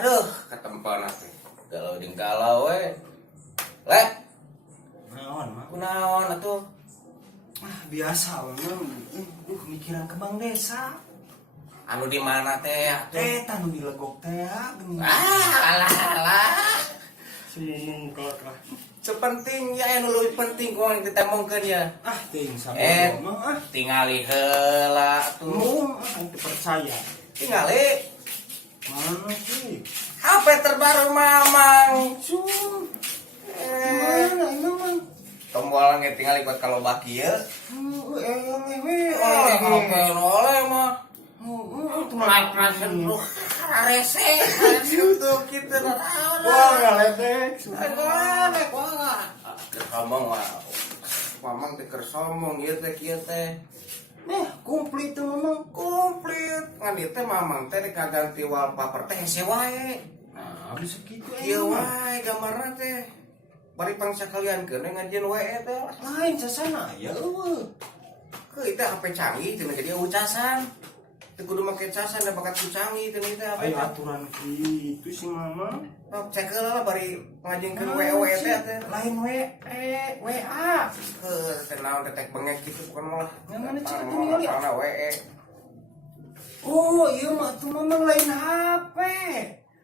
Aduh, ketempan teh. Galau ding galau we. Lek, Naon mah? kunaon atuh? Biasa memang. Mikiran ke Bang Desa. Anu di mana teh atuh? Tanu dilegok teh geuning. Alah. Sumumung kelak. Sepenting ya anu leuwih penting kumaha ditemongkeun ya. Teuing sabaraha mah Tingali heula atuh. Teu percaya. Tingali Mana sih? HP terbaru Mamang. Mana ini mah? Tombol nge tingali buat kalau baki ya. HP oleh mah. Makan tuh rese itu kita Wah, ngaledek. Ngomong mah Mamang teh keur sombong ieu teh kieu teh. Komplit tuh memang. Komplit ngan ieu teh Mamang teh kaganti wallpaper teh hese wae. Nah, bisa gitu Ieu wae gambarna teh. Bari pangsa kalian keun ngajieun we teh. Lain sasana ya eueuh. Ke itu HP canggih teu jadi ucasan. Teu kudu make casan da bakat canggih teu teh HP. Ayo aturan kitu si mama. Oh, cek lah bari ngajengkeun WW teh. Lain WA. Teh naon teh bengek kitu bukan malah. Yang mana cek ini kali? Karena WE. Oh, iya mah tuh memang lain HP.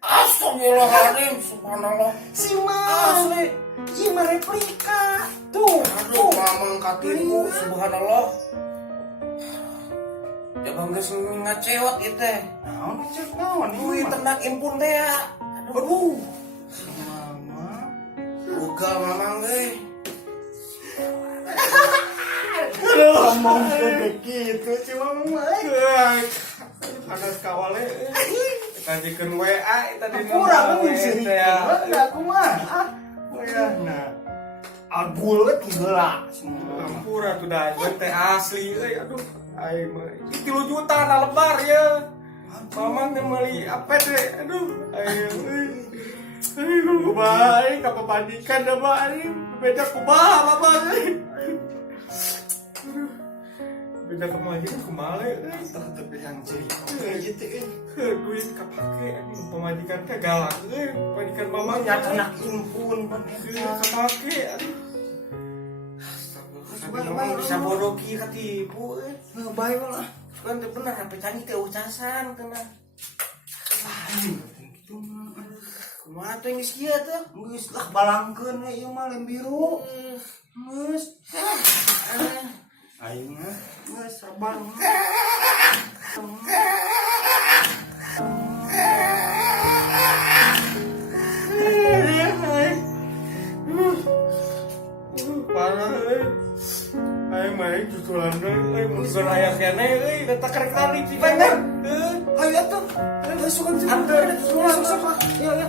Astagfirullahaladzim, subhanallah. Si Mas. Iya mah replika. Tuh. Aduh, mamang katimu, subhanallah. Coba geus ngacewat ieu teh. Naon cek naon Wih, tenang impun teh ya. Aduh. Mama. Ugal mamang euy. Ngomong kayak gitu si mama. Panas kawale. Kajikeun WA eta di Kurang WA sih. teh ya. Enggak kumaha. Nah. Agulet gila. Ampura tuh dah, teh asli, aduh, aing mah 3 juta na lebar ya. Mamang teh meuli apa teh, aduh, aing baik apa pandikan dah baik, beda kumaha apa beda kemajikan kumale, Tapi yang cerita gitu duit kapake, pemajikan teh galak, pemajikan mamang banyak anak impun kapake, aduh. Memang bisa bodoh kieu katipu baik lah. kan teh bener HP canggih teh ucasan tenang. Gitu mah. Kumaha teh geus kieu teh? Geus lah balangkeun we ieu mah lem biru. Geus. Aing mah geus sabar. Parah aing mah jutulan deui mun aya keneh euy eta karek tadi bener. Ayo atuh. Masuk kan. Antar, Masuk. Ya.